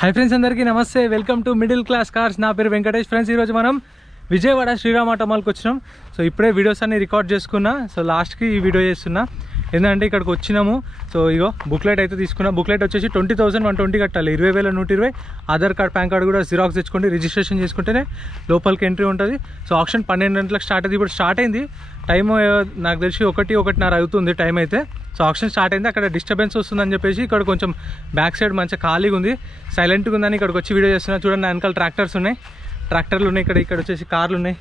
High friends अंदरिकी नमस्ते welcome to middle class cars ना पेరు వెంకటేష్ ఫ్రెండ్స్ ఈరోజు మనం విజయవాడ శ్రీరామ్ ఆటో మాల్కి వచ్చినాం. సో ఇప్పుడే వీడియోస్ అన్ని రికార్డ్ చేసుకున్నా. సో లాస్ట్కి ఈ వీడియో చేస్తున్నా ఏంటంటే ఇక్కడికి వచ్చినాము. సో ఇగో బుక్లెట్ అయితే తీసుకున్నా. బుక్లెట్ వచ్చేసి 20,120 కట్టాలి. 20,120 ఆధార్ కార్డ్ పాన్ కార్డ్ కూడా జిరాక్స్ తెచ్చుకోండి. రిజిస్ట్రేషన్ చేసుకుంటేనే లోపలికి ఎంట్రీ ఉంటుంది. సో ఆప్షన్ 12 గంటలకు స్టార్ట్ అయింది. ఇప్పుడు స్టార్ట్ అయింది. టైం నాకు తెలిసి 1-1:30 అవుతుంది టైం అయితే. సో ఆప్షన్ స్టార్ట్ అయింది. అక్కడ డిస్టర్బెన్స్ వస్తుందని చెప్పేసి ఇక్కడ కొంచెం బ్యాక్ సైడ్ మంచిగా ఖాళీగా ఉంది, సైలెంట్గా ఉందని ఇక్కడికి వచ్చి వీడియో చేస్తున్నా. చూడండి వెనకాల ట్రాక్టర్స్ ఉన్నాయి, ట్రాక్టర్లు ఉన్నాయి. ఇక్కడ వచ్చేసి కార్లు ఉన్నాయి.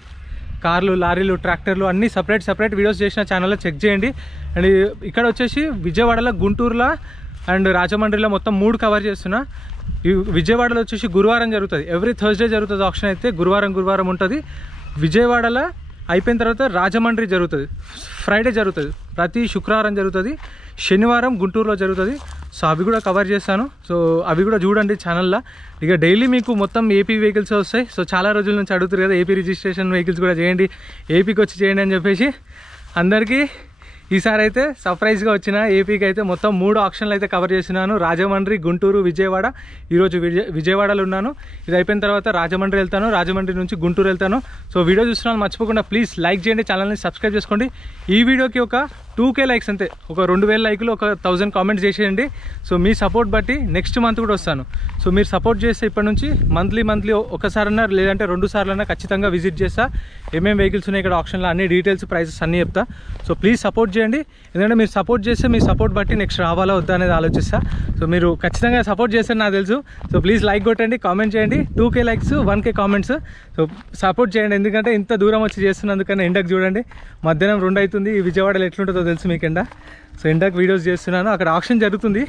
కార్లు, లారీలు, ట్రాక్టర్లు అన్నీ సపరేట్ వీడియోస్ చేసిన ఛానల్లో చెక్ చేయండి. అండ్ ఇక్కడ వచ్చేసి విజయవాడలో, గుంటూరులో అండ్ రాజమండ్రిలో మొత్తం 3 కవర్ చేస్తున్నా. ఈ విజయవాడలో వచ్చేసి గురువారం జరుగుతుంది. ఎవ్రీ థర్స్డే జరుగుతుంది ఆప్షన్ అయితే. గురువారం ఉంటుంది. విజయవాడలో అయిపోయిన తర్వాత రాజమండ్రి జరుగుతుంది. ఫ్రైడే జరుగుతుంది. ప్రతి శుక్రవారం జరుగుతుంది. శనివారం గుంటూరులో జరుగుతుంది. సో అవి కూడా కవర్ చేస్తాను. సో అవి కూడా చూడండి ఛానల్లో. ఇక డైలీ మీకు మొత్తం ఏపీ వెహికల్స్ వస్తాయి. సో చాలా రోజుల నుంచి అడుగుతారు కదా ఏపీ రిజిస్ట్రేషన్ వెహికల్స్ కూడా చేయండి, ఏపీకి వచ్చి చేయండి అని చెప్పేసి అందరికీ ఈసారి అయితే సర్ప్రైజ్గా వచ్చిన. ఏపీకి అయితే మొత్తం 3 ఆప్షన్లు అయితే కవర్ చేస్తున్నాను. రాజమండ్రి, గుంటూరు, విజయవాడ. ఈరోజు విజయవాడలో ఉన్నాను. ఇది అయిపోయిన తర్వాత రాజమండ్రి వెళ్తాను. రాజమండ్రి నుంచి గుంటూరు వెళ్తాను. సో వీడియో చూస్తున్నాను మర్చిపోకుండా ప్లీజ్ లైక్ చేయండి, ఛానల్ని సబ్స్క్రైబ్ చేసుకోండి. ఈ వీడియోకి ఒక 2K లైక్స్ అంతే, ఒక 2,000 లైకులు, ఒక 1000 కామెంట్స్ చేసేయండి. సో మీ సపోర్ట్ బట్టి నెక్స్ట్ మంత్ కూడా వస్తాను. సో మీరు సపోర్ట్ చేస్తే ఇప్పటి నుంచి మంత్లీ ఒకసారన్నా లేదంటే 2 సార్లన్నా ఖచ్చితంగా విజిట్ చేస్తా. ఏమేమి వెహికల్స్ ఉన్నాయి ఇక్కడ ఆప్షన్లో అన్ని డీటెయిల్స్, ప్రైసెస్ అన్నీ చెప్తా. సో ప్లీజ్ సపోర్ట్ చేయండి. ఎందుకంటే మీరు సపోర్ట్ చేస్తే మీ సపోర్ట్ బట్టి నెక్స్ట్ రావాలా వద్దా అనేది ఆలోచిస్తా. సో మీరు ఖచ్చితంగా సపోర్ట్ చేస్తారు నాకు తెలుసు. సో ప్లీజ్ లైక్ కొట్టండి, కామెంట్ చేయండి. 2K likes, 1K comments. So support చేయండి. ఎందుకంటే ఇంత దూరం వచ్చి చేస్తున్నందుకన్నా ఎండకు చూడండి, మధ్యాహ్నం 2 అవుతుంది. ఈ విజయవాడలో ఎట్లుంటుందో తెలుసు మీకు ఎండ. సో ఎండకు వీడియోస్ చేస్తున్నాను. అక్కడ ఆప్షన్ జరుగుతుంది.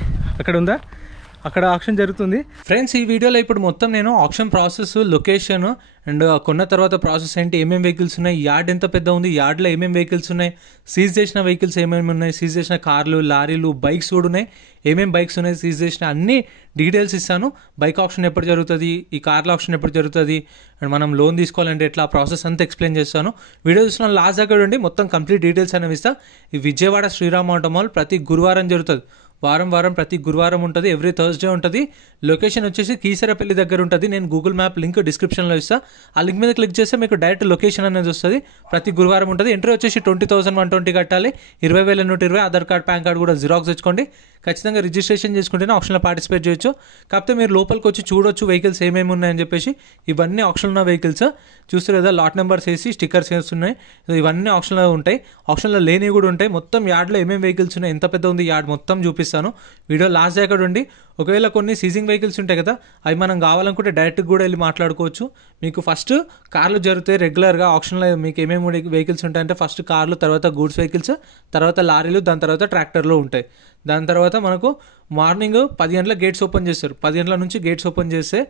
అక్కడ ఆప్షన్ జరుగుతుంది ఫ్రెండ్స్. ఈ వీడియోలో ఇప్పుడు మొత్తం నేను ఆప్షన్ ప్రాసెస్, లొకేషన్ అండ్ కొన్న తర్వాత ప్రాసెస్ ఏంటి, ఏమేమి వెహికల్స్ ఉన్నాయి, యార్డ్ ఎంత పెద్ద ఉంది, యార్డ్లో ఏమేమి వెహికల్స్ ఉన్నాయి, సీజ్ చేసిన వెహికల్స్ ఏమేమి ఉన్నాయి, సీజ్ చేసిన కార్లు, లారీలు, బైక్స్ కూడా ఉన్నాయి, ఏమేమి బైక్స్ ఉన్నాయి సీజ్ చేసిన అన్ని డీటెయిల్స్ ఇస్తాను. బైక్ ఆప్షన్ ఎప్పుడు జరుగుతుంది, ఈ కార్ల ఆప్షన్ ఎప్పుడు జరుగుతుంది, అండ్ మనం లోన్ తీసుకోవాలంటే ఎట్లా, ప్రాసెస్ అంతా ఎక్స్ప్లెయిన్ చేస్తాను. వీడియో చూసిన లాస్ట్ దగ్గర ఉండి మొత్తం కంప్లీట్ డీటెయిల్స్ అనేవి ఇస్తా. ఈ విజయవాడ శ్రీరామ్ ఆటో మాల్ ప్రతి గురువారం జరుగుతుంది. వారం ప్రతి గురువారం ఉంటుంది. ఎవ్రీ థర్స్డే ఉంటుంది. లొకేషన్ వచ్చేసి కీసరపల్లి దగ్గర ఉంటుంది. నేను గూగుల్ మ్యాప్ లింక్ డిస్క్రిప్షన్లో ఇస్తాను. ఆ లింక్ మీద క్లిక్ చేస్తే మీకు డైరెక్ట్ లొకేషన్ అనేది వస్తుంది. ప్రతి గురువారం ఉంటుంది. ఎంట్రీ వచ్చేసి 20,120 కట్టాలి. 20,120 ఆధార్ కార్డ్, పాన్ కార్డ్ కూడా జిరాక్స్ తెచ్చుకోండి. ఖచ్చితంగా రిజిస్ట్రేషన్ చేసుకుంటేనే ఆప్షన్లో పార్టిసిపేట్ చేయొచ్చు. కాకపోతే మీరు లోపలికి వచ్చి చూడొచ్చు వెహికల్స్ ఏమేమి ఉన్నాయని చెప్పేసి. ఇవన్నీ ఆప్షన్ ఉన్న వెహికల్స్ చూస్తారు కదా, లాట్ నెంబర్స్ వేసి స్టిక్కర్స్ వేస్తున్నాయి. ఇవన్నీ ఆప్షన్లో ఉంటాయి. ఆప్షన్లో లేనివి కూడా ఉంటాయి. మొత్తం యార్డ్లో ఏమేమి వెహికల్స్ ఉన్నాయి, ఎంత పెద్ద ఉంది యార్డ్ మొత్తం చూపిస్తాను. వీడియో లాస్ట్ దగ్గర ఉండి. ఒకవేళ కొన్ని సీజింగ్ వెహికల్స్ ఉంటాయి కదా, అవి మనం కావాలనుకుంటే డైరెక్ట్గా కూడా వెళ్ళి మాట్లాడుకోవచ్చు. మీకు ఫస్ట్ కార్లు జరుగుతాయి రెగ్యులర్గా ఆప్షన్లో. మీకు ఏమేమి వెహికల్స్ ఉంటాయంటే ఫస్ట్ కార్లు, తర్వాత గూడ్స్ వెహికల్స్, తర్వాత లారీలు, దాని తర్వాత ట్రాక్టర్లు ఉంటాయి. దాని తర్వాత మనకు మార్నింగ్ 10 గంటలకు గేట్స్ ఓపెన్ చేస్తారు. 10 గంటల నుంచి గేట్స్ ఓపెన్ చేస్తే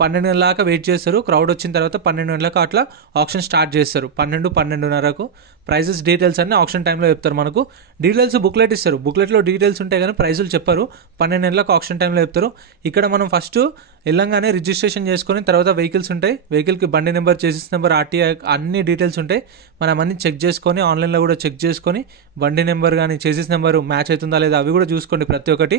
12 గంటల దాకా వెయిట్ చేస్తారు. క్రౌడ్ వచ్చిన తర్వాత 12 గంటలకు అట్లా ఆప్షన్ స్టార్ట్ చేస్తారు. 12-12:30కు ప్రైజెస్ డీటెయిల్స్ అన్నీ ఆప్షన్ టైంలో చెప్తారు. మనకు డీటెయిల్స్ బుక్లెట్ ఇస్తారు. బుక్లెట్లో డీటెయిల్స్ ఉంటాయి కానీ ప్రైజులు చెప్పరు. 12 గంటలకు ఆప్షన్ టైంలో చెప్తారు. ఇక్కడ మనం ఫస్ట్ వెళ్ళంగానే రిజిస్ట్రేషన్ చేసుకొని తర్వాత వెహికల్స్ ఉంటాయి. వెహికల్కి బండి నెంబర్, చేసిస్ నెంబర్, ఆర్టీఐ అన్ని డీటెయిల్స్ ఉంటాయి. మనం అన్ని చెక్ చేసుకొని ఆన్లైన్లో కూడా చెక్ చేసుకొని బండి నెంబర్ కానీ చేసిస్ నెంబర్ మ్యాచ్ అవుతుందా లేదా అవి కూడా చూసుకోండి. ప్రతి ఒక్కటి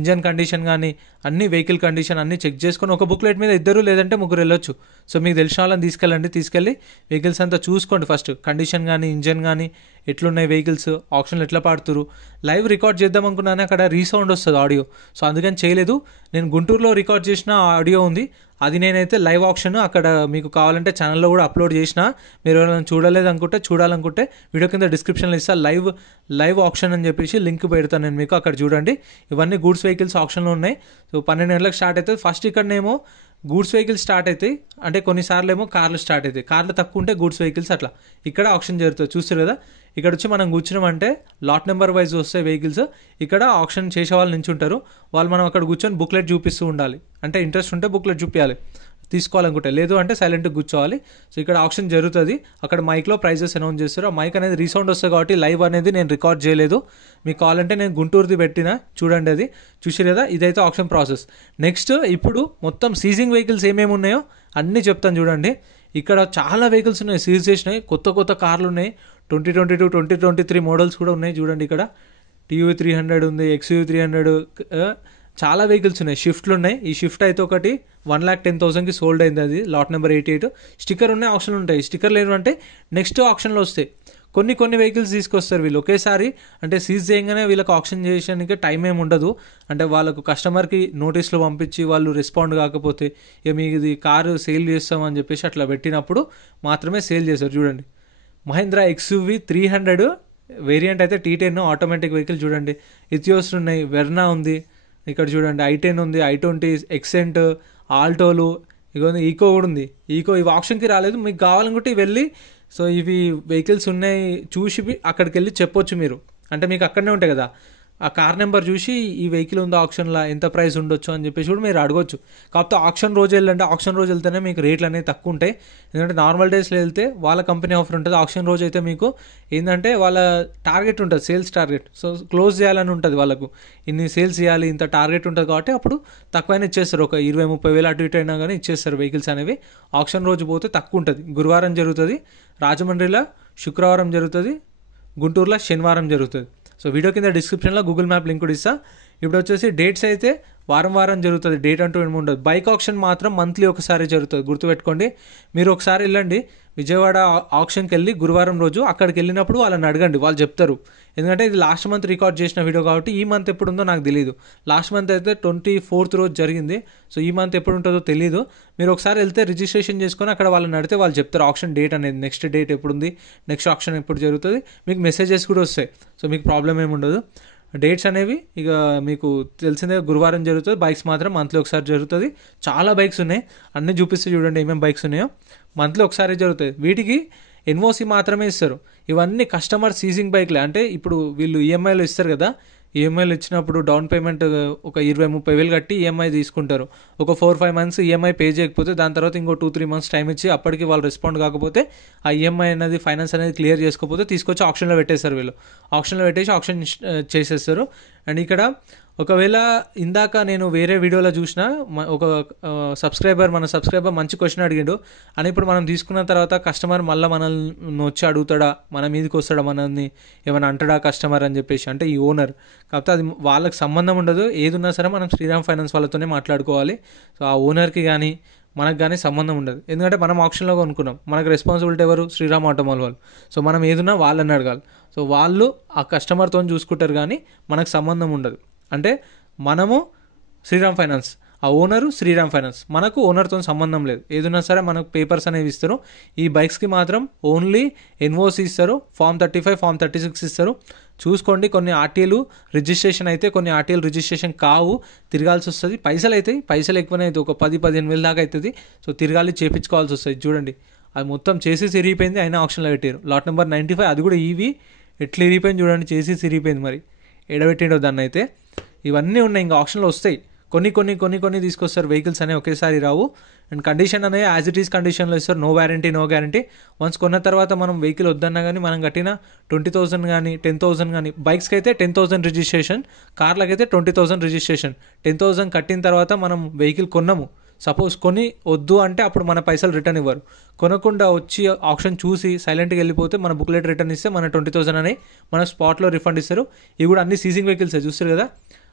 ఇంజన్ కండిషన్ కానీ అన్ని వెహికల్ కండిషన్ అన్ని చెక్ చేసుకొని ఒక బుక్లెట్ మీద 2 లేదంటే 3 వెళ్ళొచ్చు. సో మీకు తెలిసిన వాళ్ళని తీసుకెళ్ళి వెహికల్స్ అంతా చూసుకోండి. ఫస్ట్ కండిషన్ కానీ, ఇంజన్ కానీ ఎట్లున్నాయి, వెహికల్స్ ఆప్షన్లు ఎట్లా పాడుతురు. లైవ్ రికార్డ్ చేద్దాం అనుకున్నాను, అక్కడ రీసౌండ్ వస్తుంది ఆడియో. సో అందుకని చేయలేదు. నేను గుంటూరులో రికార్డ్ చేసిన ఆడియో ఉంది, అది నేనైతే లైవ్ ఆప్షన్ అక్కడ మీకు కావాలంటే ఛానల్లో కూడా అప్లోడ్ చేసిన. మీరు ఎవరైనా చూడాలనుకుంటే వీడియో కింద డిస్క్రిప్షన్లో ఇస్తా. లైవ్ ఆప్షన్ అని చెప్పేసి లింక్ పెడతాను నేను మీకు, అక్కడ చూడండి. ఇవన్నీ గూడ్స్ వెహికల్స్ ఆప్షన్లో ఉన్నాయి. సో 12 గంటలకు స్టార్ట్ అవుతుంది. ఫస్ట్ ఇక్కడనేమో గూడ్స్ వెహికల్స్ స్టార్ట్ అవుతాయి. అంటే కొన్నిసార్లు ఏమో కార్లు స్టార్ట్ అవుతాయి. కార్లు తక్కువ ఉంటే గూడ్స్ వెహికల్స్ అట్లా. ఇక్కడ ఆప్షన్ జరుగుతుంది చూస్తారు కదా. ఇక్కడ వచ్చి మనం కూర్చున్నామంటే లాట్ నెంబర్ వైజ్ వస్తాయి వెహికల్స్. ఇక్కడ ఆప్షన్ చేసే వాళ్ళు నించుంటారు. మనం అక్కడ కూర్చొని బుక్లెట్ చూపిస్తూ ఉండాలి. అంటే ఇంట్రెస్ట్ ఉంటే బుక్లెట్ చూపించాలి తీసుకోవాలనుకుంటే, లేదు అంటే సైలెంట్గా కూర్చోవాలి. సో ఇక్కడ ఆప్షన్ జరుగుతుంది. అక్కడ మైక్లో ప్రైజెస్ అనౌన్స్ చేస్తారు. ఆ మైక్ అనేది రీసౌండ్ వస్తుంది కాబట్టి లైవ్ అనేది నేను రికార్డ్ చేయలేదు. మీకు కావాలంటే నేను గుంటూరుది పెట్టిన చూడండి, అది చూసి కదా. ఇదైతే ఆప్షన్ ప్రాసెస్. నెక్స్ట్ ఇప్పుడు మొత్తం సీజింగ్ వెహికల్స్ ఏమేమి ఉన్నాయో అన్నీ చెప్తాను చూడండి. ఇక్కడ చాలా వెహికల్స్ ఉన్నాయి, సీజ్ చేసినాయి. కొత్త కార్లు ఉన్నాయి. 2022, 2023 మోడల్స్ కూడా ఉన్నాయి చూడండి. ఇక్కడ TUV 300 ఉంది, XUV 300, చాలా వెహికల్స్ ఉన్నాయి, షిఫ్ట్లు ఉన్నాయి. ఈ షిఫ్ట్ అయితే ఒకటి 1,10,000కి సోల్డ్ అయింది, అది లాట్ నెంబర్ 88. స్టిక్కర్ ఉన్నాయి, ఆప్షన్లు ఉంటాయి. స్టిక్కర్ లేవు అంటే నెక్స్ట్ ఆప్షన్లో వస్తాయి. కొన్ని వెహికల్స్ తీసుకొస్తారు వీళ్ళు ఒకేసారి. అంటే సీజ్ చేయగానే వీళ్ళకి ఆప్షన్ చేయడానికి టైం ఏమి ఉండదు. అంటే వాళ్ళకు కస్టమర్కి నోటీసులు పంపించి వాళ్ళు రెస్పాండ్ కాకపోతే ఇక మీది కారు సేల్ చేస్తామని చెప్పేసి అట్లా పెట్టినప్పుడు మాత్రమే సేల్ చేస్తారు. చూడండి, మహీంద్రా XUV 300 వేరియంట్ అయితే T10 ఆటోమేటిక్ వెహికల్. చూడండి, ఇథియోస్ ఉన్నాయి, వెర్నా ఉంది, ఇక్కడ చూడండి i10 ఉంది, i20, ఎక్సెంట్, ఆల్టోలు, ఇక ఈకో కూడా ఉంది. ఈకో ఇవి ఆప్షన్కి రాలేదు, మీకు కావాలనుకుంటే వెళ్ళి సో ఇవి వెహికల్స్ ఉన్నాయి చూసి అక్కడికి వెళ్ళి చెప్పొచ్చు మీరు. అంటే మీకు అక్కడనే ఉంటాయి కదా, ఆ కార్ నెంబర్ చూసి ఈ వెహికల్ ఉందో ఆప్షన్లో ఎంత ప్రైస్ ఉండొచ్చు అని చెప్పేసి కూడా మీరు అడగొచ్చు. కాకపోతే ఆప్షన్ రోజు వెళ్ళంటే ఆప్షన్ రోజు వెళ్తేనే మీకు రేట్లు అనేవి తక్కువ ఉంటాయి. ఎందుకంటే నార్మల్ డేస్లో వెళ్తే వాళ్ళ కంపెనీ ఆఫర్ ఉంటుంది. ఆప్షన్ రోజు అయితే మీకు ఏంటంటే వాళ్ళ టార్గెట్ ఉంటుంది, సేల్స్ టార్గెట్. సో క్లోజ్ చేయాలని ఉంటుంది వాళ్ళకు, ఇన్ని సేల్స్ చేయాలి ఇంత టార్గెట్ ఉంటుంది కాబట్టి అప్పుడు తక్కువైనా ఇచ్చేస్తారు. ఒక 20-30 వేలు అటు ఇటు అయినా కానీ ఇచ్చేస్తారు వెహికల్స్ అనేవి. ఆప్షన్ రోజు పోతే తక్కువ ఉంటుంది. గురువారం జరుగుతుంది రాజమండ్రిలో, శుక్రవారం జరుగుతుంది గుంటూరులో, శనివారం జరుగుతుంది. సో వీడియో కింద డిస్క్రిప్షన్లో గూగుల్ మ్యాప్ లింక్ కూడా ఇస్తా. ఇప్పుడు వచ్చేసి డేట్స్ అయితే వారం జరుగుతుంది, డేట్ అంటూ ఏమి ఉండదు. బైక్ ఆప్షన్ మాత్రం మంత్లీ ఒకసారి జరుగుతుంది, గుర్తుపెట్టుకోండి. మీరు ఒకసారి వెళ్ళండి విజయవాడ ఆప్షన్కి వెళ్ళి గురువారం రోజు, అక్కడికి వెళ్ళినప్పుడు వాళ్ళని అడగండి, వాళ్ళు చెప్తారు. ఎందుకంటే ఇది లాస్ట్ మంత్ రికార్డ్ చేసిన వీడియో కాబట్టి ఈ మంత్ ఎప్పుడు ఉందో నాకు తెలియదు. లాస్ట్ మంత్ అయితే 24th రోజు జరిగింది. సో ఈ మంత్ ఎప్పుడు ఉంటుందో తెలియదు. మీరు ఒకసారి వెళ్తే రిజిస్ట్రేషన్ చేసుకొని అక్కడ వాళ్ళని అడిగితే వాళ్ళు చెప్తారు ఆప్షన్ డేట్ అనేది, నెక్స్ట్ డేట్ ఎప్పుడు ఉంది, నెక్స్ట్ ఆప్షన్ ఎప్పుడు జరుగుతుంది. మీకు మెసేజెస్ కూడా వస్తాయి. సో మీకు ప్రాబ్లం ఏమి ఉండదు. డేట్స్ అనేవి ఇక మీకు తెలిసిందే, గురువారం జరుగుతుంది. బైక్స్ మాత్రం మంత్లీ ఒకసారి జరుగుతుంది. చాలా బైక్స్ ఉన్నాయి, అన్నీ చూపిస్తే చూడండి ఏమేమి బైక్స్ ఉన్నాయో. మంత్లీ ఒకసారి జరుగుతుంది. వీటికి NOC మాత్రమే ఇస్తారు. ఇవన్నీ కస్టమర్ సీజింగ్ బైక్లే. అంటే ఇప్పుడు వీళ్ళు ఈఎంఐలో ఇస్తారు కదా, ఈఎంఐలు ఇచ్చినప్పుడు డౌన్ పేమెంట్ ఒక 20-30 వేలు కట్టి ఈఎంఐ తీసుకుంటారు. ఒక 4-5 months ఈఎంఐ పే చేయకపోతే దాని తర్వాత ఇంకో 2-3 months టైం ఇచ్చి అప్పటికి వాళ్ళు రెస్పాండ్ కాకపోతే ఆ ఈఎంఐ అనేది ఫైనాన్స్ అనేది క్లియర్ చేసుకోకపోతే తీసుకొచ్చి ఆప్షన్లో పెట్టేస్తారు. వీళ్ళు ఆప్షన్లో పెట్టేసి ఆప్షన్ చేసేస్తారు. అండ్ ఇక్కడ ఒకవేళ ఇందాక నేను వేరే వీడియోలో చూసిన ఒక మన సబ్స్క్రైబర్ మంచి క్వశ్చన్ అడిగిండు అని, ఇప్పుడు మనం తీసుకున్న తర్వాత కస్టమర్ మళ్ళీ మనల్ని వచ్చి అడుగుతాడా, మన మీదకి వస్తాడా, మనల్ని ఏమైనా అంటాడా కస్టమర్ అని చెప్పేసి, అంటే ఈ ఓనర్. కాకపోతే అది వాళ్ళకి సంబంధం ఉండదు. ఏది ఉన్నా సరే మనం శ్రీరామ్ ఫైనాన్స్ వాళ్ళతోనే మాట్లాడుకోవాలి. సో ఆ ఓనర్కి కానీ మనకు కానీ సంబంధం ఉండదు. ఎందుకంటే మనం ఆప్షన్లో కొనుక్కున్నాం, మనకు రెస్పాన్సిబిలిటీ ఎవరు, శ్రీరామ్ ఆటోమాల్ వాళ్ళు. సో మనం ఏదున్నా వాళ్ళని అడగాలి. సో వాళ్ళు ఆ కస్టమర్తో చూసుకుంటారు కానీ మనకు సంబంధం ఉండదు. అంటే మనము శ్రీరామ్ ఫైనాన్స్, ఆ ఓనరు శ్రీరామ్ ఫైనాన్స్, మనకు ఓనర్తో సంబంధం లేదు. ఏదైనా సరే మనకు పేపర్స్ అనేవి ఇస్తారు. ఈ బైక్స్కి మాత్రం ఓన్లీ NOC ఇస్తారు, Form 35, Form 36 ఇస్తారు. చూసుకోండి, కొన్ని ఆర్టీఏలు రిజిస్ట్రేషన్ అయితే, కొన్ని ఆర్టీఏలు రిజిస్ట్రేషన్ కావు, తిరగాల్సి వస్తుంది. పైసలు అవుతాయి, పైసలు ఎక్కువనే అవుతాయి, ఒక 10-15 వేలు దాకా అవుతుంది. సో తిరగాలి, చేయించుకోవాల్సి వస్తుంది. చూడండి, అది మొత్తం చేసి ఇరిగిపోయింది, అయినా ఆప్షన్లో పెట్టారు. లాట్ నెంబర్ 95, అది కూడా ఈవీ. ఎట్లా ఇరిగిపోయింది చూడండి, చేసి ఇరిగిపోయింది. మరి ఎడబెట్టిండో దాన్ని అయితే. ఇవన్నీ ఉన్నాయి, ఇంకా ఆప్షన్లో వస్తాయి. కొన్ని తీసుకొస్తారు వెహికల్స్ అనేవి, ఒకేసారి రావు. అండ్ కండిషన్ అనేది యాజ్ ఇట్ ఈస్ కండిషన్లో ఇస్తారు. No warranty, no guarantee. Once కొన్న తర్వాత మనం వెహికల్ వద్దన్నా కానీ మనం కట్టిన 20,000 కానీ 10,000 కానీ, బైక్స్కి అయితే 10,000 రిజిస్ట్రేషన్, కార్లకి అయితే 20,000 రిజిస్ట్రేషన్. 10,000 కట్టిన తర్వాత మనం వెహికల్ కొన్నాము, సపోజ్ కొని వద్దు అంటే అప్పుడు మన పైసలు రిటర్న్ ఇవ్వరు. కొనకుండా వచ్చి ఆప్షన్ చూసి సైలెంట్గా వెళ్ళిపోతే మన బుక్లెట్ రిటర్న్ ఇస్తే మన 20,000 అని మన స్పాట్లో రిఫండ్ ఇస్తారు. ఇవి కూడా అన్ని సీజింగ్ వెహికల్స్ చూస్తారు కదా,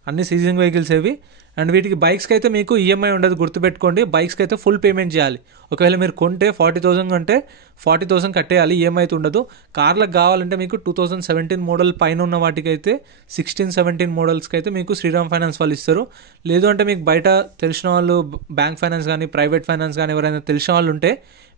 అన్ని సీజింగ్ వెహికల్స్ ఇవి. అండ్ వీటికి బైక్స్కి అయితే మీకు ఈఎంఐ ఉండదు, గుర్తుపెట్టుకోండి. బైక్స్కి అయితే ఫుల్ పేమెంట్ చేయాలి. ఒకవేళ మీరు కొంటే 40,000 అంటే 40,000 కట్టేయాలి, ఈఎంఐ అయితే ఉండదు. కార్లకు కావాలంటే మీకు 2017 మోడల్ పైన ఉన్న వాటికి అయితే 16-17 మోడల్స్కి అయితే మీకు శ్రీరామ్ ఫైనాన్స్ వాళ్ళు ఇస్తారు. లేదు అంటే మీకు బయట తెలిసిన వాళ్ళు, బ్యాంక్ ఫైనాన్స్ కానీ ప్రైవేట్ ఫైనాన్స్ కానీ ఎవరైనా తెలిసిన వాళ్ళు ఉంటే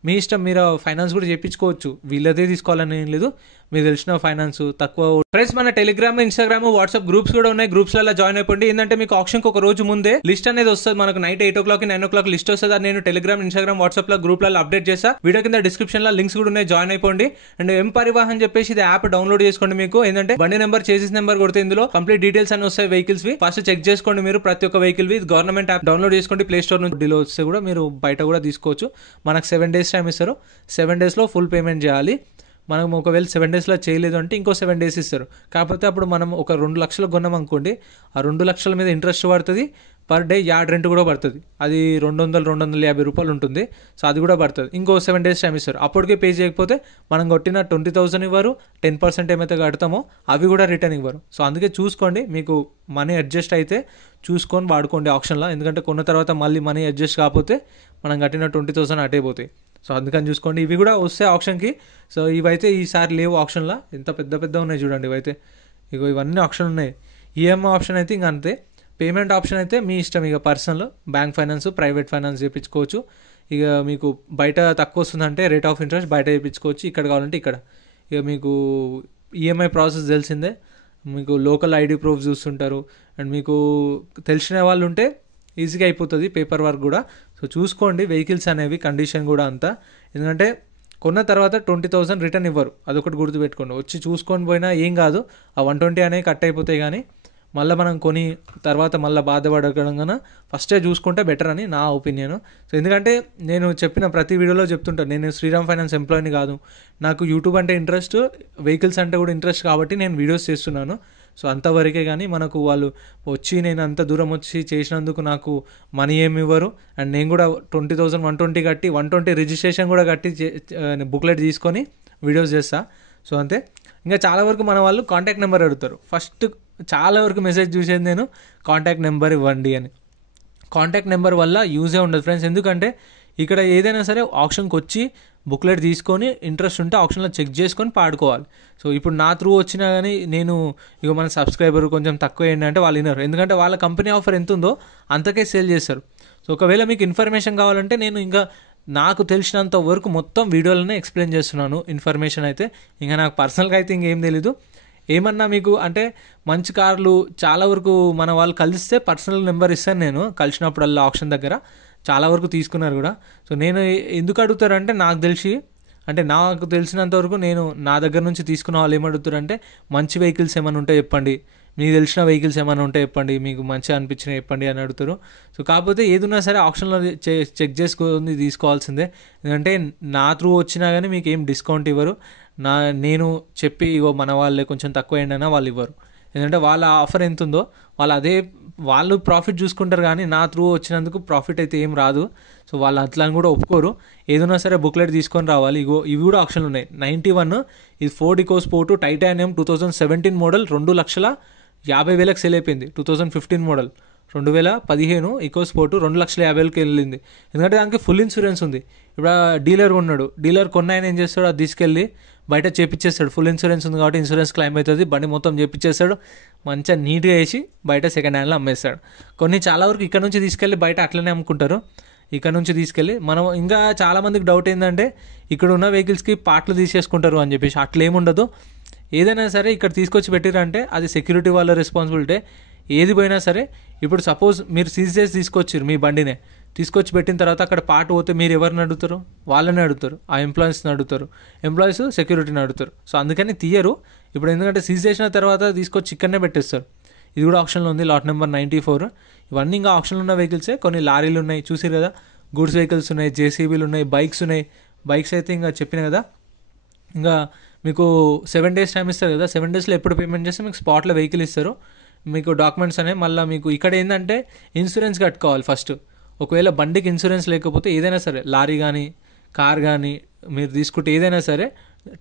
మీ ఇష్టం, మీరు ఫైనాన్స్ కూడా చేయించుకోవచ్చు. వీళ్ళదే తీసుకోవాలని ఏం లేదు, మీకు తెలిసిన ఫైనాన్స్ తక్కువ. ఫ్రెండ్స్, మన టెలిగ్రామ్, ఇన్స్టాగ్రామ్, వాట్సాప్ గ్రూప్స్ కూడా ఉన్నాయి. గ్రూప్స్లలో జాయిన్ అయిపోండి. ఏంటంటే మీకు ఆప్షన్కి ఒక రోజు ముందే లిస్ట్ అనేది వస్తుంది. మనకు నైట్ 8 o'clock 9 o'clock లిస్ట్ వస్తుంది. అది నేను టెలిగ్రామ్, ఇన్స్టాగ్రామ్, వాట్సాప్ లో గ్రూప్లలో అప్డేట్ చేస్తా. వీడియో కింద డిస్క్రిప్షన్ లో లింక్స్ కూడా ఉన్నాయి, జాయిన్ అయిపోండి. అండ్ ఎం పరివాహన్ చెప్పేసి ఇది యాప్ డౌన్లోడ్ చేసుకోండి. మీకు ఏంటంటే బండి నెంబర్, చేసిస్ నెంబర్ కొడితే ఇందులో కంప్లీట్ డీటెయిల్స్ అని వస్తాయి వెహికల్స్ వి. ఫస్ట్ చెక్ చేసుకోండి మీరు ప్రతి ఒక్క వెహికల్ వి. గవర్నమెంట్ యాప్ డౌన్లోడ్ చేసుకోండి ప్లే స్టోర్ నుంచి. డీలో వస్తే కూడా మీరు బయట కూడా తీసుకోవచ్చు. మనకు 7 days టైం ఇస్తారు. 7 days లో ఫుల్ పేమెంట్ చేయాలి. మనం ఒకవేళ 7 days లో చేయలేదు అంటే ఇంకో 7 days ఇస్తారు. కాకపోతే అప్పుడు మనం ఒక 2 లక్షలు కొన్నాం అనుకోండి, ఆ 2 లక్షల మీద ఇంట్రెస్ట్ పడుతుంది, పర్ డే యార్డ్ రెంట్ కూడా పడుతుంది. అది 200-250 రూపాయలు ఉంటుంది. సో అది కూడా పడుతుంది. ఇంకో 7 days టైం ఇస్తారు. అప్పటికే పే చేయకపోతే మనం కొట్టిన 20,000 ఇవ్వరు, 10% ఏమైతే కడతామో అవి కూడా రిటర్న్ ఇవ్వరు. సో అందుకే చూసుకోండి, మీకు మనీ అడ్జస్ట్ అయితే చూసుకొని వాడుకోండి ఆప్షన్లో. ఎందుకంటే కొన్న తర్వాత మళ్ళీ మనీ అడ్జస్ట్ కాకపోతే మనం కట్టిన 20,000 అటే పోతాయి. సో అందుకని చూసుకోండి. ఇవి కూడా వస్తాయి ఆప్షన్కి. సో ఇవైతే ఈసారి లేవు ఆప్షన్లో. ఎంత పెద్ద ఉన్నాయి చూడండి ఇవైతే. ఇవన్నీ ఆప్షన్ ఉన్నాయి. ఈఎంఐ ఆప్షన్ అయితే ఇంకా అంతే. పేమెంట్ ఆప్షన్ అయితే మీ ఇష్టం, ఇక personal, bank finance, private finance చేయించుకోవచ్చు. ఇక మీకు బయట తక్కువ వస్తుందంటే రేట్ ఆఫ్ ఇంట్రెస్ట్ బయట చేయించుకోవచ్చు, ఇక్కడ కావాలంటే ఇక్కడ. ఇక మీకు ఈఎంఐ ప్రాసెస్ తెలిసిందే. మీకు లోకల్ ఐడి ప్రూఫ్ చూస్తుంటారు, అండ్ మీకు తెలిసిన వాళ్ళు ఉంటే ఈజీగా అయిపోతుంది పేపర్ వర్క్ కూడా. సో చూసుకోండి వెహికల్స్ అనేవి కండిషన్ కూడా అంతా. ఎందుకంటే కొన్న తర్వాత 20,000 రిటర్న్ ఇవ్వరు, అదొకటి గుర్తుపెట్టుకోండి. వచ్చి చూసుకొని పోయినా ఏం కాదు, ఆ 120 అనేవి కట్ అయిపోతాయి. కానీ మళ్ళీ మనం కొని తర్వాత మళ్ళీ బాధపడడం కన్నా ఫస్టే చూసుకుంటే బెటర్ అని నా ఒపీనియన్. సో ఎందుకంటే నేను చెప్పిన ప్రతి వీడియోలో చెప్తుంటాను, నేను శ్రీరామ్ ఫైనాన్స్ ఎంప్లాయీని కాదు. నాకు యూట్యూబ్ అంటే ఇంట్రెస్ట్, వెహికల్స్ అంటే కూడా ఇంట్రెస్ట్ కాబట్టి నేను వీడియోస్ చేస్తున్నాను. సో అంతవరకే. కానీ మనకు వాళ్ళు వచ్చి నేను అంత దూరం వచ్చి చేసినందుకు నాకు మనీ ఏమి ఇవ్వరు. అండ్ నేను కూడా 20,000 120 కట్టి 120 రిజిస్ట్రేషన్ కూడా కట్టి బుక్లెట్ తీసుకొని వీడియోస్ చేస్తా. సో అంతే. ఇంకా చాలా వరకు మన వాళ్ళు కాంటాక్ట్ నెంబర్ అడుగుతారు. ఫస్ట్ చాలా వరకు మెసేజ్ చూసేది నేను కాంటాక్ట్ నెంబర్ ఇవ్వండి అని. కాంటాక్ట్ నెంబర్ వల్ల యూజే ఉండదు ఫ్రెండ్స్. ఎందుకంటే ఇక్కడ ఏదైనా సరే ఆప్షన్కి వచ్చి బుక్లెట్ తీసుకొని ఇంట్రెస్ట్ ఉంటే ఆప్షన్లో చెక్ చేసుకొని పాడుకోవాలి. సో ఇప్పుడు నా త్రూ వచ్చినా కానీ నేను ఇక మన సబ్స్క్రైబర్ కొంచెం తక్కువ ఏంటంటే వాళ్ళు వినరు. ఎందుకంటే వాళ్ళ కంపెనీ ఆఫర్ ఎంత ఉందో అంతకే సేల్ చేస్తారు. సో ఒకవేళ మీకు ఇన్ఫర్మేషన్ కావాలంటే నేను ఇంకా నాకు తెలిసినంత వరకు మొత్తం వీడియోలోనే ఎక్స్ప్లెయిన్ చేస్తున్నాను ఇన్ఫర్మేషన్ అయితే. ఇంకా నాకు పర్సనల్గా అయితే ఇంకేం తెలీదు. ఏమన్నా మీకు అంటే మంచి కార్లు చాలా వరకు మన వాళ్ళు కలిస్తే పర్సనల్ నెంబర్ ఇస్తాను నేను, కలిసినప్పుడల్లా ఆప్షన్ దగ్గర చాలా వరకు తీసుకున్నారు కూడా. సో నేను ఎందుకు అడుగుతారంటే నాకు తెలిసినంత వరకు నేను నా దగ్గర నుంచి తీసుకున్న వాళ్ళు ఏమడుగుతారంటే మంచి వెహికల్స్ ఏమైనా ఉంటే చెప్పండి, మీకు తెలిసిన వెహికల్స్ ఏమైనా ఉంటే చెప్పండి, మీకు మంచిగా అనిపించినవి చెప్పండి అని అడుగుతారు. సో కాకపోతే ఏదున్నా సరే ఆప్షన్లో చెక్ చేసుకొని తీసుకోవాల్సిందే. ఎందుకంటే నా త్రూ వచ్చినా కానీ మీకు ఏం డిస్కౌంట్ ఇవ్వరు. నేను చెప్పి ఇగో మన వాళ్ళే కొంచెం తక్కువ ఏంటన్నా వాళ్ళు ఇవ్వరు. ఎందుకంటే వాళ్ళ ఆఫర్ ఎంత ఉందో వాళ్ళు ప్రాఫిట్ చూసుకుంటారు. కానీ నా త్రూ వచ్చినందుకు ప్రాఫిట్ అయితే ఏం రాదు. సో వాళ్ళు అట్లా కూడా ఒప్పుకోరు. ఏదైనా సరే బుక్లెట్ తీసుకొని రావాలి. ఇవి కూడా ఆప్షన్లు ఉన్నాయి. 91 ఇది Ford EcoSport titanium 2017 model 2,50,000 sale అయిపోయింది. 2015 మోడల్ 2015 ఈకోస్పోర్ట్ 2,50,000 వెళ్ళింది. ఎందుకంటే దానికి ఫుల్ ఇన్సూరెన్స్ ఉంది. ఇప్పుడు డీలర్ ఉన్నాడు, డీలర్ కొన్నాయని ఏం చేస్తాడు, అది తీసుకెళ్ళి బయట చేపించేస్తాడు. ఫుల్ ఇన్సూరెన్స్ ఉంది కాబట్టి ఇన్సూరెన్స్ క్లెయిమ్ అవుతుంది, బండి మొత్తం చేపించేస్తాడు, మంచిగా నీట్గా వేసి బయట సెకండ్ హ్యాండ్లో అమ్మేస్తాడు. కొన్ని చాలా వరకు ఇక్కడ నుంచి తీసుకెళ్ళి బయట అట్లనే అమ్ముకుంటారు. ఇక్కడ నుంచి తీసుకెళ్ళి మనం ఇంకా చాలామందికి డౌట్ ఏంటంటే ఇక్కడ ఉన్న వెహికల్స్కి పార్ట్లు తీసేసుకుంటారు అని చెప్పేసి. అట్లా ఏముండదు. ఏదైనా సరే ఇక్కడ తీసుకొచ్చి పెట్టిరంటే అది సెక్యూరిటీ వాళ్ళ రెస్పాన్సిబిలిటీ. ఏది పోయినా సరే ఇప్పుడు సపోజ్ మీరు సీజ్ చేసి తీసుకొచ్చారు మీ బండినే, తీసుకొచ్చి పెట్టిన తర్వాత అక్కడ పార్ట్ పోతే మీరు ఎవరిని అడుగుతారు? వాళ్ళని అడుగుతారు, ఆ ఎంప్లాయీస్ని అడుగుతారు. ఎంప్లాయీస్ సెక్యూరిటీని అడుగుతారు. సో అందుకని తీయరు ఇప్పుడు. ఎందుకంటే సీజ్ చేసిన తర్వాత తీసుకొచ్చి ఇక్కడనే పెట్టేస్తారు. ఇది కూడా ఆప్షన్లో ఉంది, లాట్ నెంబర్ 94. ఇవన్నీ ఇంకా ఆప్షన్లో ఉన్న వెహికల్సే. కొన్ని లారీలు ఉన్నాయి చూసారు కదా, గూడ్స్ వెహికల్స్ ఉన్నాయి, జేసీబీలు ఉన్నాయి, బైక్స్ ఉన్నాయి. బైక్స్ అయితే ఇంకా చెప్పిన కదా, ఇంకా మీకు 7 days టైం ఇస్తారు కదా. 7 daysలో ఎప్పుడు పేమెంట్ చేస్తే మీకు స్పాట్లో వెహికల్ ఇస్తారు. మీకు డాక్యుమెంట్స్ అనేవి మళ్ళీ మీకు ఇక్కడ ఏంటంటే ఇన్సూరెన్స్ కట్టుకోవాలి ఫస్ట్. ఒకవేళ బండికి ఇన్సూరెన్స్ లేకపోతే ఏదైనా సరే, లారీ కానీ కార్ కానీ మీరు తీసుకుంటే ఏదైనా సరే,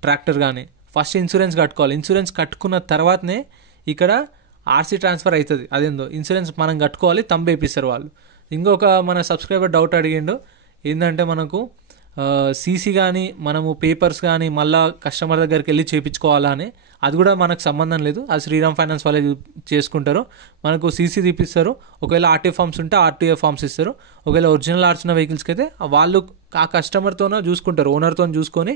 ట్రాక్టర్ కానీ ఫస్ట్ ఇన్సూరెన్స్ కట్టుకోవాలి. ఇన్సూరెన్స్ కట్టుకున్న తర్వాతనే ఇక్కడ ఆర్సీ ట్రాన్స్ఫర్ అవుతుంది. అదేందో ఇన్సూరెన్స్ మనం కట్టుకోవాలి, తంబు వేపిస్తారు వాళ్ళు. ఇంకొక మన సబ్స్క్రైబర్ డౌట్ అడిగిండు ఏంటంటే మనకు సీసీ కానీ మనము పేపర్స్ కానీ మళ్ళీ కస్టమర్ దగ్గరికి వెళ్ళి చేయించుకోవాలా అని. అది కూడా మనకు సంబంధం లేదు, అది శ్రీరామ్ ఫైనాన్స్ వాళ్ళే చేసుకుంటారు. మనకు సీసీ తీపిస్తారు. ఒకవేళ ఆర్టీఏ ఫామ్స్ ఉంటే ఆర్టీఏ ఫామ్స్ ఇస్తారు. ఒకవేళ ఒరిజినల్ ఆర్ట్స్ ఉన్న వెహికల్స్కి అయితే వాళ్ళు ఆ కస్టమర్తోనే చూసుకుంటారు, ఓనర్తో చూసుకొని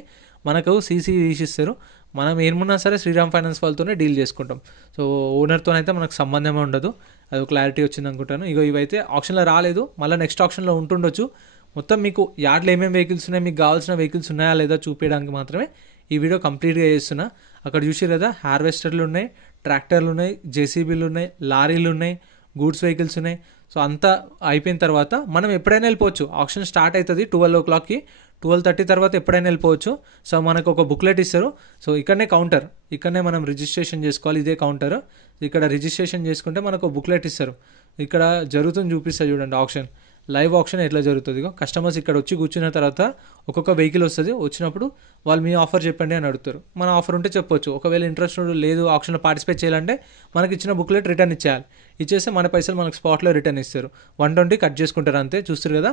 మనకు సీసీ తీసిస్తారు. మనం ఏమున్నా సరే శ్రీరామ్ ఫైనాన్స్ వాళ్ళతోనే డీల్ చేసుకుంటాం. సో ఓనర్తో అయితే మనకు సంబంధమే ఉండదు. అది క్లారిటీ వచ్చింది అనుకుంటాను. ఇవైతే ఆప్షన్లో రాలేదు, మళ్ళీ నెక్స్ట్ ఆప్షన్లో ఉంటుండొచ్చు. మొత్తం మీకు యార్డ్లో ఏమేమి వెహికల్స్ ఉన్నాయి, మీకు కావాల్సిన వెహికల్స్ ఉన్నాయా లేదా చూపించడానికి మాత్రమే ఈ వీడియో కంప్లీట్గా చేస్తున్నా. అక్కడ చూసారు కదా, హార్వెస్టర్లు ఉన్నాయి, ట్రాక్టర్లు ఉన్నాయి, జేసీబీలు ఉన్నాయి, లారీలు ఉన్నాయి, గూడ్స్ వెహికల్స్ ఉన్నాయి. సో అంతా అయిపోయిన తర్వాత మనం ఎప్పుడైనా వెళ్ళిపోవచ్చు. ఆప్షన్ స్టార్ట్ అవుతుంది 12 o'clockకి, 12:30 తర్వాత ఎప్పుడైనా వెళ్ళిపోవచ్చు. సో మనకు ఒక బుక్లెట్ ఇస్తారు. సో ఇక్కడనే కౌంటర్, ఇక్కడనే మనం రిజిస్ట్రేషన్ చేసుకోవాలి. ఇదే కౌంటర్. ఇక్కడ రిజిస్ట్రేషన్ చేసుకుంటే మనకు బుక్లెట్ ఇస్తారు. ఇక్కడ జరుగుతుంది చూపిస్తా చూడండి ఆప్షన్, లైవ్ ఆప్షన్ ఎట్లా జరుగుతుంది. కస్టమర్స్ ఇక్కడ వచ్చి కూర్చున్న తర్వాత ఒక్కొక్క వెహికల్ వస్తుంది, వచ్చినప్పుడు వాళ్ళు మీ ఆఫర్ చెప్పండి అని అడుగుతారు. మన ఆఫర్ ఉంటే చెప్పొచ్చు. ఒకవేళ ఇంట్రెస్ట్ లేదు ఆప్షన్లో పార్టిసిపేట్ చేయాలంటే మనకి ఇచ్చిన బుక్లెట్ రిటర్న్ ఇచ్చేయాలి. ఇచ్చేస్తే మన పైసలు మనకు స్పాట్లో రిటర్న్ ఇస్తారు. 120 కట్ చేసుకుంటారు అంతే. చూస్తారు కదా,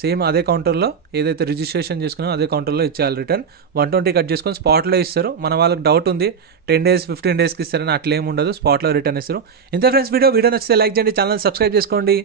సేమ్ అదే కౌంటర్లో ఏదైతే రిజిస్ట్రేషన్ చేసుకున్నామో అదే కౌంటర్లో ఇచ్చేయాలి రిటర్న్. 120 కట్ చేసుకొని స్పాట్లో ఇస్తారు. మన వాళ్ళకి డౌట్ ఉంది 10 days 15 daysకి ఇస్తారని, అట్లేం ఉండదు, స్పాట్లో రిటర్న్ ఇస్తారు. ఇంత ఫ్రెండ్స్ వీడియో నచ్చితే లైక్ చేయండి, ఛానల్ సబ్స్క్రైబ్ చేసుకోండి.